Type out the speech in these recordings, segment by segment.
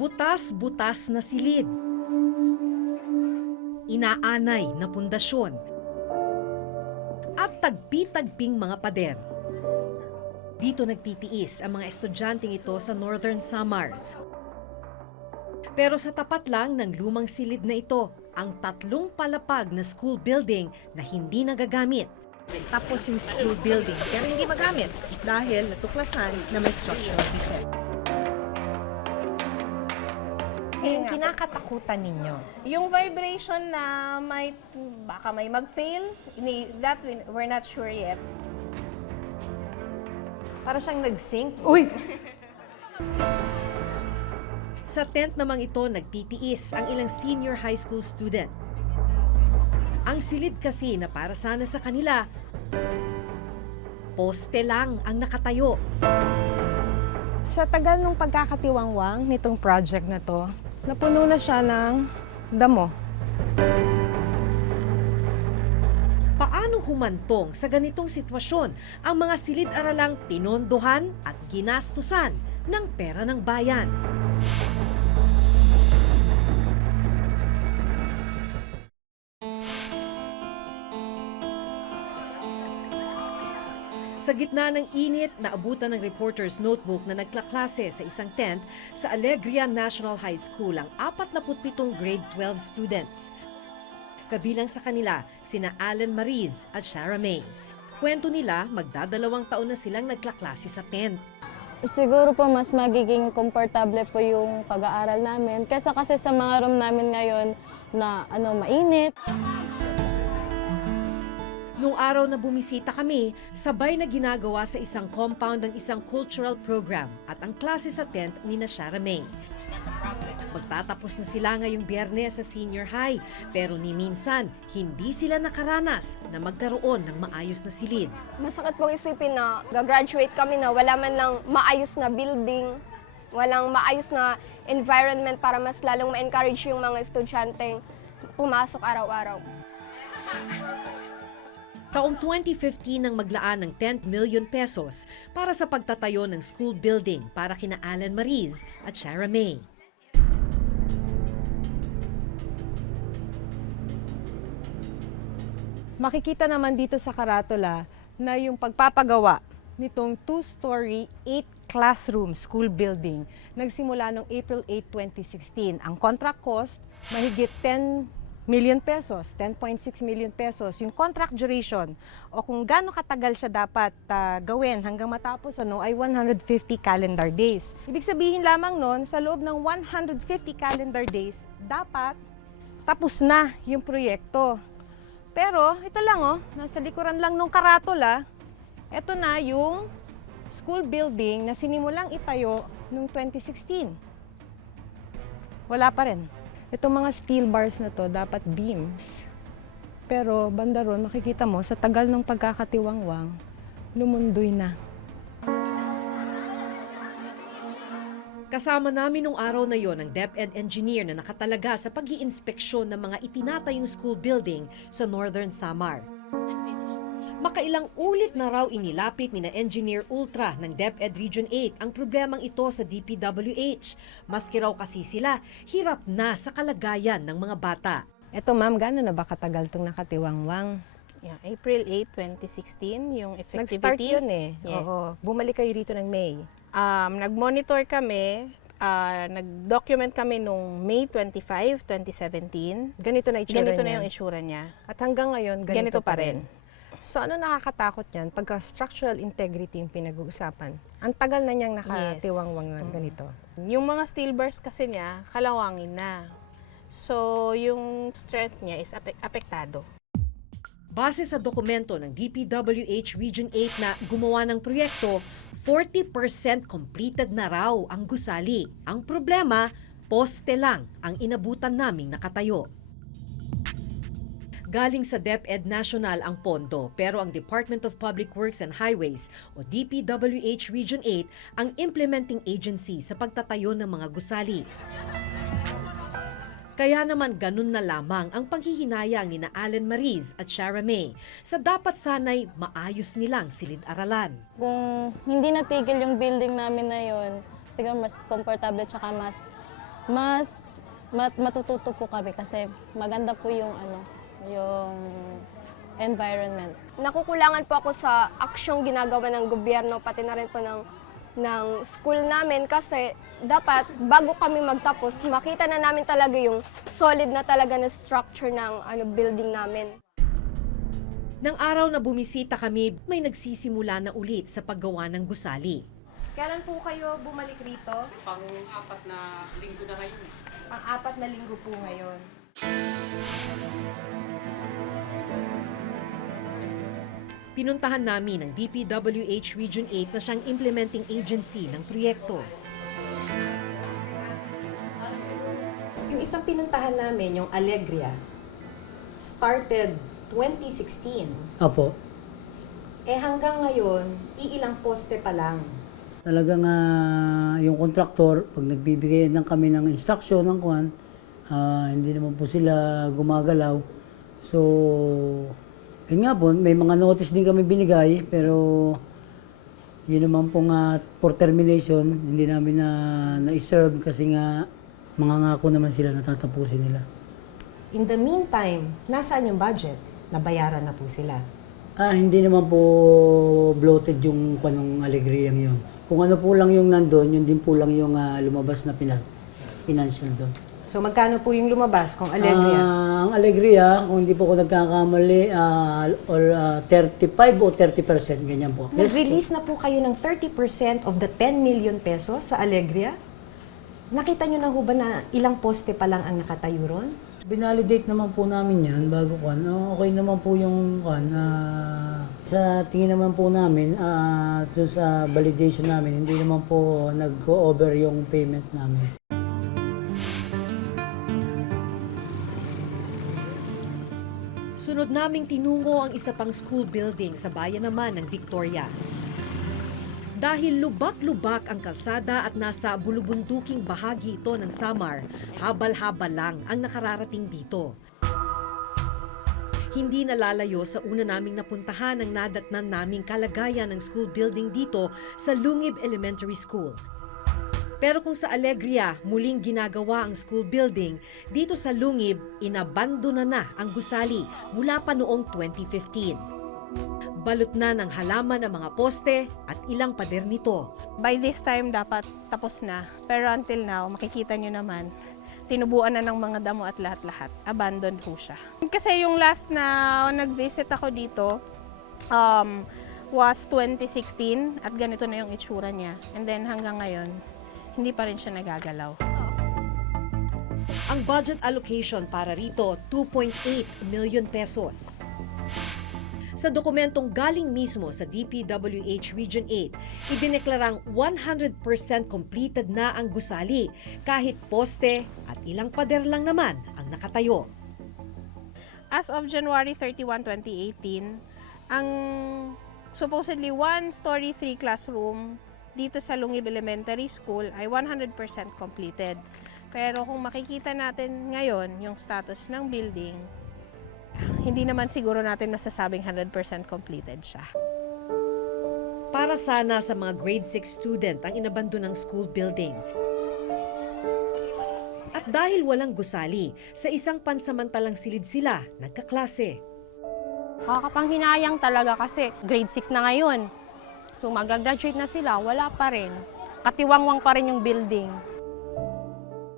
Butas-butas na silid. Inaanay na pundasyon. At tagpi-tagping mga pader. Dito nagtitiis ang mga estudyanteng ito sa Northern Samar. Pero sa tapat lang ng lumang silid na ito, ang 3 palapag na school building na hindi nagagamit. Tapos yung school building, pero hindi magamit dahil natuklasan na may structural defect. Yung kinakatakutan ninyo, Yung vibration na baka may mag-fail, that we're not sure yet. para siyang nag-sync. Uy! Sa tent namang ito nagtitiis ang ilang senior high school student. Ang silid kasi na para sana sa kanila, poste lang ang nakatayo. Sa tagal ng pagkakatiwangwang nitong project na to, napuno na siya ng damo. Paano humantong sa ganitong sitwasyon ang mga silid-aralang pinondohan at ginastusan ng pera ng bayan? Sa gitna ng init, naabutan ng reporter's notebook na nagklaklase sa isang tent sa Alegria National High School ang 47 grade 12 students. Kabilang sa kanila, sina Allen Mariz at Shara May. Kwento nila, magdadalawang taon na silang nagklaklase sa tent. Siguro po mas magiging komportable po yung pag-aaral namin kaysa kasi sa mga room namin ngayon na mainit. Noong araw na bumisita kami, sabay na ginagawa sa isang compound ng isang cultural program at ang klase sa tent ni na Shara May. Magtatapos na sila ngayong Biyernes sa senior high, pero ni minsan, hindi sila nakaranas na magkaroon ng maayos na silid. Masakit pong isipin na gagraduate kami na wala man lang maayos na building, walang maayos na environment para mas lalong ma-encourage yung mga estudyanteng pumasok araw-araw. Taong 2015 nang maglaan ng 10 million pesos para sa pagtatayo ng school building para kina Allen Mariz at Shara May. Makikita naman dito sa karatula na yung pagpapagawa nitong 2-story, 8-classroom school building nagsimula noong April 8, 2016. Ang contract cost, mahigit 10 million pesos, 10.6 million pesos. Yung contract duration o kung gaano katagal siya dapat gawin hanggang matapos ay 150 calendar days. Ibig sabihin lamang nun, sa loob ng 150 calendar days, dapat tapos na yung proyekto. Pero ito lang nasa likuran lang nung karatula, ito na yung school building na sinimulang itayo noong 2016. Wala pa rin. Itong mga steel bars na to, dapat beams. Pero banda ron, makikita mo, sa tagal ng pagkakatiwangwang, lumundoy na. Kasama namin nung araw na yon ang DepEd engineer na nakatalaga sa pag-iinspeksyon ng mga itinatayong school building sa Northern Samar. Makailang ulit na raw inilapit ni na Engineer Ultra ng DepEd Region 8 ang problemang ito sa DPWH. Maski raw kasi sila, hirap na sa kalagayan ng mga bata. Eto ma'am, gano'n na ba katagal itong nakatiwangwang? Yeah, April 8, 2016, yung effectivity. Nag-start yun eh. Yes. Oo. Bumalik kayo dito ng May. Nag-monitor kami, nag-document kami nung May 25, 2017. Ganito na itsura Ganito niya. na yung itsura niya. At hanggang ngayon, Ganito pa rin. So ano nakakatakot niyan? Pagka structural integrity yung pinag-uusapan. Ang tagal na niyang nakatiwangwang na ganito. Yung mga steel bars kasi niya, kalawangin na. So, yung strength niya is apektado. Base sa dokumento ng DPWH Region 8 na gumawa ng proyekto, 40% completed na raw ang gusali. Ang problema, poste lang ang inabutan naming nakatayo. Galing sa DepEd National ang pondo, pero ang Department of Public Works and Highways o DPWH Region 8 ang implementing agency sa pagtatayo ng mga gusali. Kaya naman ganun na lamang ang panghihinayang ni na Allen Mariz at Shara May sa dapat sanay maayos nilang silid-aralan. Kung hindi natigil yung building namin na yun, siguro mas komportable tsaka matututo po kami kasi maganda po yung yung environment. Nakukulangan po ako sa aksyong ginagawa ng gobyerno, pati na rin po ng school namin kasi dapat bago kami magtapos, makita na namin talaga yung solid na talaga na structure ng building namin. Nang araw na bumisita kami, may nagsisimula na ulit sa paggawa ng gusali. Kailan po kayo bumalik rito? Pang-apat na linggo na ngayon. Pang-4 na linggo po ngayon. Pinuntahan namin ang DPWH Region 8 na siyang implementing agency ng proyekto. Yung isang pinuntahan namin, yung Alegria, started 2016. Apo. Hanggang ngayon, iilang poste pa lang. Talagang yung kontraktor, pag nagbibigay ng kami ng instruction ng kuwan, hindi naman po sila gumagalaw. So, yun nga po, may mga notice din kami binigay, pero yun naman po nga for termination, hindi namin na-serve kasi nga mangangako naman sila na tatapusin nila. In the meantime, nasaan yung budget? Nabayaran na po sila. Hindi naman po bloated yung panong Alegria yun. Kung ano po lang yung nandun, yun din po lang yung lumabas na financial doon. So magkano po yung lumabas kung Alegria? Ang Alegria, kung hindi po ako nagkakamali, 35 o 30%, ganyan po. Nag-release na po kayo ng 30% of the 10 million pesos sa Alegria? Nakita nyo na ho ba na ilang poste pa lang ang nakatayo ron? Binalidate naman po namin yan bago kwan. Okay naman po yung kwan. Sa tingin naman po namin, sa validation namin, hindi naman po nag-over yung payment namin. Sunod naming tinungo ang isa pang school building sa bayan naman ng Victoria. Dahil lubak-lubak ang kalsada at nasa bulubunduking bahagi ito ng Samar, habal-habal lang ang nakararating dito. Hindi nalalayo sa una naming napuntahan ang nadatnan naming kalagayan ng school building dito sa Lungib Elementary School. Pero kung sa Alegria muling ginagawa ang school building, dito sa Lungib, inabandona na ang gusali mula pa noong 2015. Balot na ng halaman ang mga poste at ilang pader nito. By this time, dapat tapos na. Pero until now, makikita nyo naman, tinubuan na ng mga damo at lahat-lahat. Abandoned po siya. Kasi yung last na nag-visit ako dito, was 2016 at ganito na yung itsura niya. And then hanggang ngayon, hindi pa rin siya nagagalaw. Ang budget allocation para rito, 2.8 million pesos. Sa dokumentong galing mismo sa DPWH Region 8, idineklarang 100% completed na ang gusali kahit poste at ilang pader lang naman ang nakatayo. As of January 31, 2018, ang supposedly one-story, 3 classroom dito sa Lungib Elementary School ay 100% completed. Pero kung makikita natin ngayon yung status ng building, hindi naman siguro natin masasabing 100% completed siya. Para sana sa mga grade 6 student ang inabandon ng school building. At dahil walang gusali, sa isang pansamantalang silid sila nagkaklase. Nakakapanghinayang talaga kasi grade 6 na ngayon. So mag-graduate na sila, wala pa rin. Katiwangwang pa rin yung building.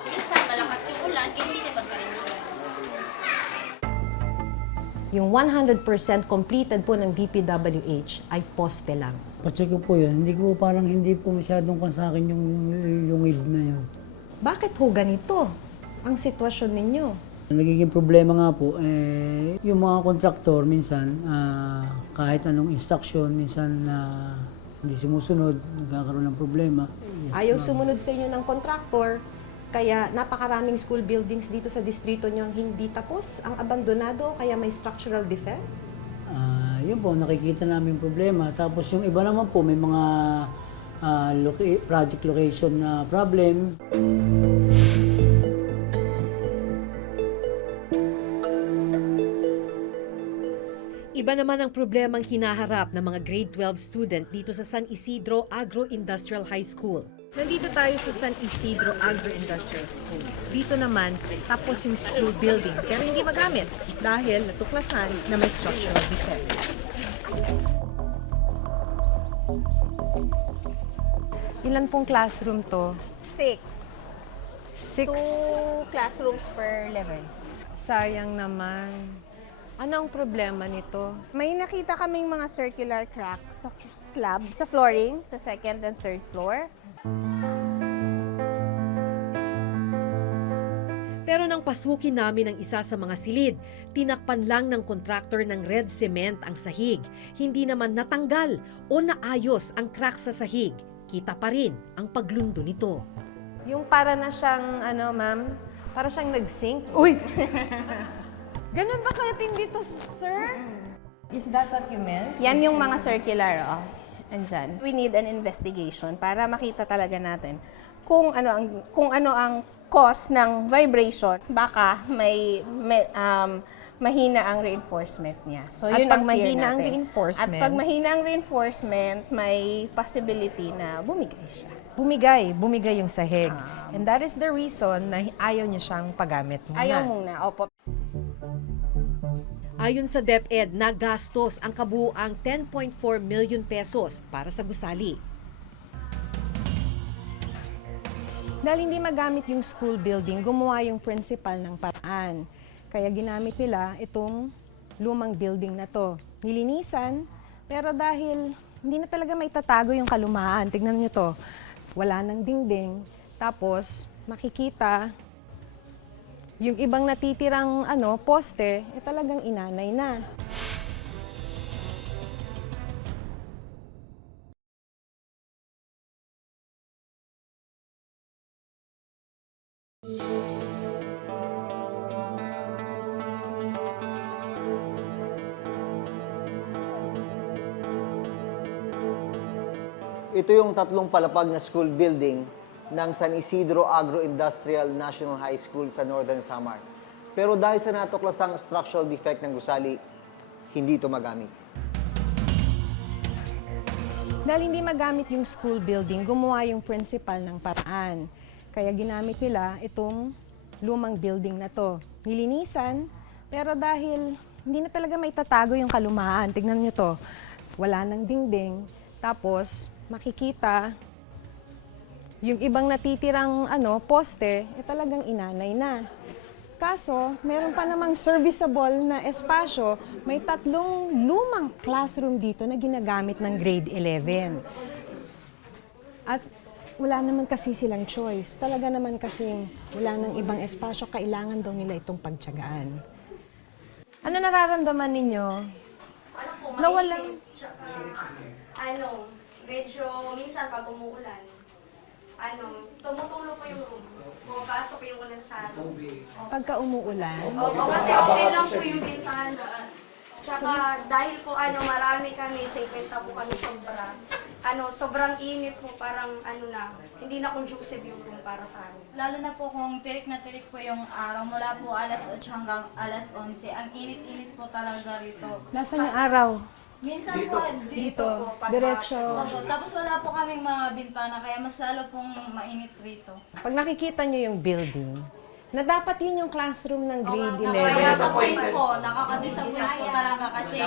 Minsan malakas yung ulan, hindi kayo magkarinigan. Yung 100% completed po ng DPWH ay poste lang. Pacheck ko po yun, hindi po masyadong kan sa akin yung lungib na yun. Bakit ho ganito ang sitwasyon ninyo? Nagiging problema nga po, yung mga kontraktor minsan, kahit anong instruction, minsan hindi sumusunod, nagkakaroon ng problema. Yes, Ayaw ma'am. sumunod sa inyo ng kontraktor, kaya napakaraming school buildings dito sa distrito nyo ang hindi tapos, ang abandonado, kaya may structural defect? Yun po, nakikita namin problema. Tapos yung iba naman po, may mga project location na problem. Iba naman ang problemang hinaharap ng mga grade 12 student dito sa San Isidro Agro-Industrial High School. Nandito tayo sa San Isidro Agro-Industrial School. Dito naman, tapos yung school building, pero hindi magamit dahil natuklasan na may structural defect. Ilan pong classroom to? 6. 6. 2 classrooms per level. Sayang naman. Ano ang problema nito? May nakita kaming mga circular cracks sa slab, sa flooring, sa second and third floor. Pero nang pasukin namin ang isa sa mga silid, tinakpan lang ng kontraktor ng red cement ang sahig. Hindi naman natanggal o naayos ang crack sa sahig. Kita pa rin ang paglundo nito. Yung para na siyang, ma'am, para siyang nag-sink. Uy! Ganun ba katindi to, sir? Is that what you meant? Yan yung mga circular, andyan. We need an investigation para makita talaga natin kung ano ang cause ng vibration. Baka mahina ang reinforcement niya. So At yun pag ang fear mahina ang natin. reinforcement? At pag mahina ang reinforcement, may possibility na bumigay siya. Bumigay yung sahig. And that is the reason na ayaw niya siyang paggamit muna. Ayaw muna, opo. Ayon sa DepEd, nagastos ang kabuuang 10.4 million pesos para sa gusali. Dahil hindi magamit yung school building, gumawa yung principal ng paraan. Kaya ginamit nila itong lumang building na to. Nilinisan, pero dahil hindi na talaga maitatago yung kalumaan. Tignan niyo to. Wala nang dingding. Tapos, makikita yung ibang natitirang poste, talagang inanay na. Ito yung tatlong palapag na school building ng San Isidro Agro-Industrial National High School sa Northern Samar. Pero dahil sa natuklasang structural defect ng gusali, hindi ito magamit. Dahil hindi magamit yung school building, gumawa yung principal ng paraan. Kaya ginamit nila itong lumang building na to. Nilinisan, pero dahil hindi na talaga maitatago yung kalumaan. Tignan niyo to. Wala nang dingding. Tapos, makikita yung ibang natitirang poste, talagang inanay na. Kaso, meron pa namang serviceable na espasyo, may 3 lumang classroom dito na ginagamit ng grade 11. At wala naman kasi silang choice. Talaga naman kasing wala nang ibang espasyo, kailangan daw nila itong pagtiyagaan. Ano nararamdaman ninyo? Nawalan. Medyo minsan pag umuulan, tumutulo po yung room. Pumapasok yung ulan sa room. Pagka umuulan, Kasi okay lang po yung bintana. Tsaka dahil po marami kami, 50 po kami sobra. Sobrang init po, parang hindi na conducive yung room para sa amin. Lalo na po kung tirik na tirik po yung araw, mula po alas 8 hanggang alas 11. Ang init-init po talaga rito. nasaan yung araw? Minsan po dito. Diretso. Opo, tapos wala po kaming mga bintana, kaya mas lalo pong mainit rito. Pag nakikita nyo yung building, na dapat yun yung classroom ng grade 11. Nakaka-disappoint po po talaga kasi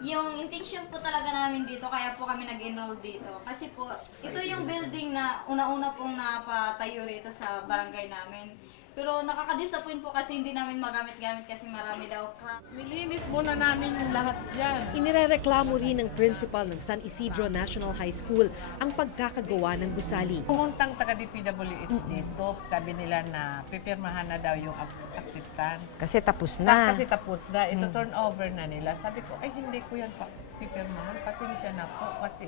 yung intention po talaga namin dito, kaya po kami nag-enroll dito. Kasi po, ito yung building na una-una pong napatayo rito sa barangay namin. Pero nakaka-disappoint po kasi hindi namin magamit-gamit kasi marami daw crack. Nilinis muna namin yung lahat dyan. Inirereklamo rin ng principal ng San Isidro National High School ang pagkakagawa ng gusali. Pumuntang taga-DPWH dito, sabi nila na pipirmahan na daw yung acceptance. Kasi tapos na. Kasi tapos na, ito turn over na nila. Sabi ko, ay hindi ko yan pipirmahan. Pasensya na po kasi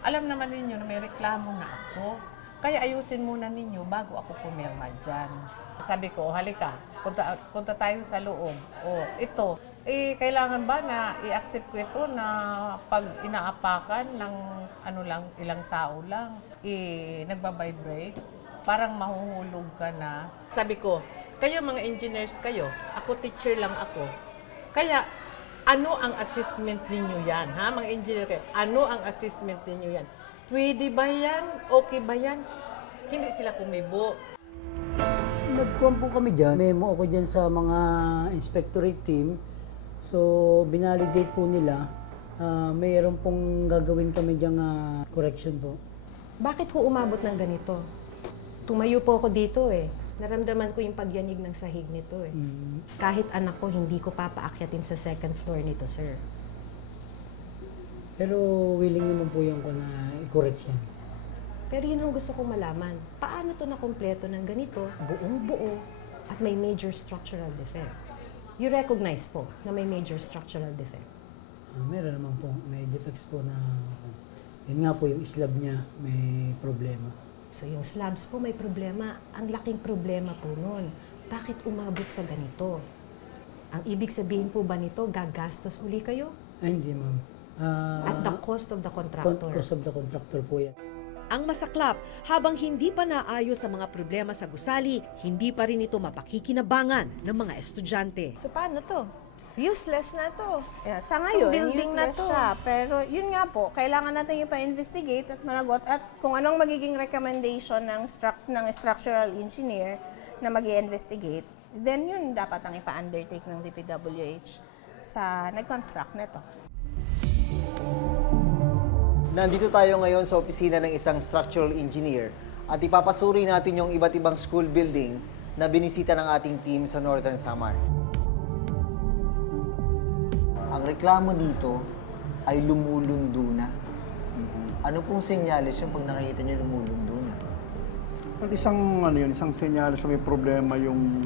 alam naman ninyo na may reklamo na ako. Kaya ayusin muna ninyo bago ako pumirma dyan. Sabi ko, halika, punta tayo sa loob. O, ito, kailangan ba na i-accept ko ito na pag inaapakan ng ilang tao lang, nagbabibrate, parang mahuhulog ka na. Sabi ko, kayo mga engineers kayo, ako teacher lang ako. Kaya, Ano ang assessment ninyo yan? Ha? Mga engineer kayo, ano ang assessment ninyo yan? Pwede ba yan? Okay ba yan? Hindi sila kumibo. Nagkuhan po kami dyan. Memo ako dyan sa mga inspectorate team. So, binalidate po nila. Mayroon pong gagawin kami dyan correction po. Bakit ho umabot ng ganito? Tumayo po ako dito eh. Naramdaman ko yung pagyanig ng sahig nito eh. Kahit anak ko, hindi ko papaakyatin sa second floor nito, sir. Pero willing naman po yung ko na i-correct yan. Pero yun ang gusto kong malaman. Paano to nakumpleto ng ganito, buong-buo, at may major structural defect? You recognize po na may major structural defect? Meron naman po. May defects po na... Yun nga po, yung slab niya may problema. So yung slabs po may problema. Ang laking problema po nun. Bakit umabot sa ganito? Ang ibig sabihin po ba nito, gagastos uli kayo? Ay, hindi ma'am. At the cost of the contractor. Cost of the contractor po yan. Ang masaklap, habang hindi pa naayos sa mga problema sa gusali, hindi pa rin ito mapakikinabangan ng mga estudyante. So paano to? Useless na to. Yeah, sa ngayon, Ang building na useless to. siya. Pero yun nga po, kailangan natin yung pa-investigate at managot at kung anong magiging recommendation ng structural engineer na mag-i-investigate, then yun dapat ang ipa-undertake ng DPWH sa nag-construct nito. Nandito tayo ngayon sa opisina ng isang structural engineer at ipapasuri natin yung iba't ibang school building na binisita ng ating team sa Northern Samar. Ang reklamo dito ay lumulundo na. Ano pong senyales yung pag nakikita nyo lumulundo na? Well, isang senyales na may problema yung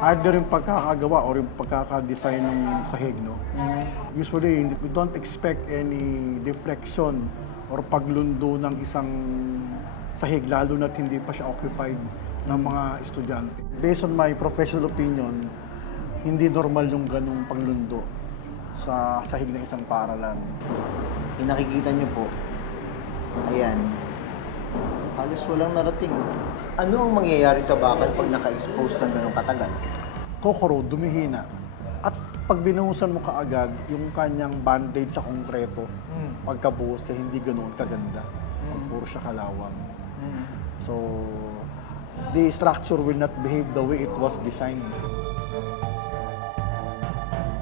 either yung pagkakagawa or yung pagkakadesign ng sahig, no? Usually, we don't expect any deflection or paglundo ng isang sahig, lalo na't hindi pa siya occupied ng mga estudyante. Based on my professional opinion, hindi normal yung ganung paglundo sa sahig ng isang paaralan. Yung nakikita nyo po, ayan, halos walang narating. Ano ang mangyayari sa bakal pag naka-expose ng ganong katagal? Kokoro, dumihina. At pag binuhusan mo kaagad, yung kanyang band-aid sa konkreto, pagkabuhos ay hindi ganoon kaganda. Pag puro siya kalawang. So, the structure will not behave the way it was designed.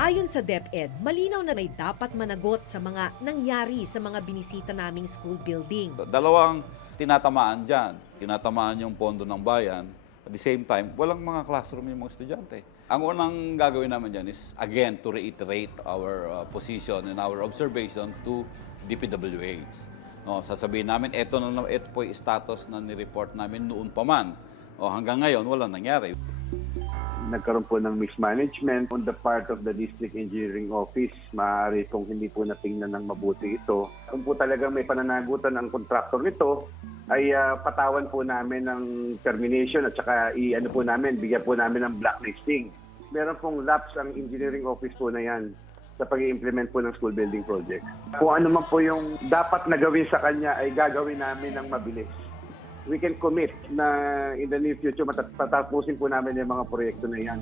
Ayon sa DepEd, malinaw na may dapat managot sa mga nangyari sa mga binisita naming school building. Dalawang tinatamaan dyan. Tinatamaan yung pondo ng bayan. At the same time, walang mga classroom yung mga estudyante. Ang unang gagawin naman dyan is, again, to reiterate our position and our observation to DPWH. No, sasabihin namin, ito po yung status na nireport namin noon pa man. O, hanggang ngayon, walang nangyari. Nagkaroon po ng mismanagement on the part of the District Engineering Office. Maaari kung hindi po natingnan ng mabuti ito. Kung po talagang may pananagutan ang kontraktor nito, ay patawan po namin ng termination at saka bigyan po namin ng blacklisting. Meron pong lapse ang engineering office po na yan sa pag-i-implement po ng school building project. Kung ano man po yung dapat na gawin sa kanya ay gagawin namin ng mabilis. We can commit na in the near future patatapusin po namin yung mga proyekto na yan.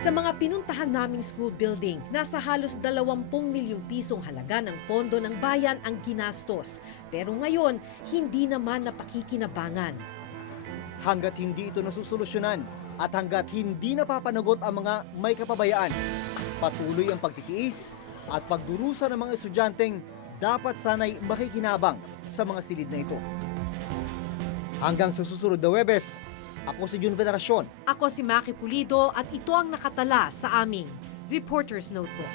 Sa mga pinuntahan naming school building, nasa halos 20 milyong pisong halaga ng pondo ng bayan ang ginastos. Pero ngayon, hindi naman napakikinabangan. Hanggat hindi ito nasusolusyonan at hanggat hindi napapanagot ang mga may kapabayaan, patuloy ang pagtitiis at pagdurusa ng mga estudyanteng dapat sanay makikinabang sa mga silid na ito. Hanggang sa susunod na Huwebes, ako si Jun Veneracion. Ako si Maki Pulido at ito ang nakatala sa aming Reporter's Notebook.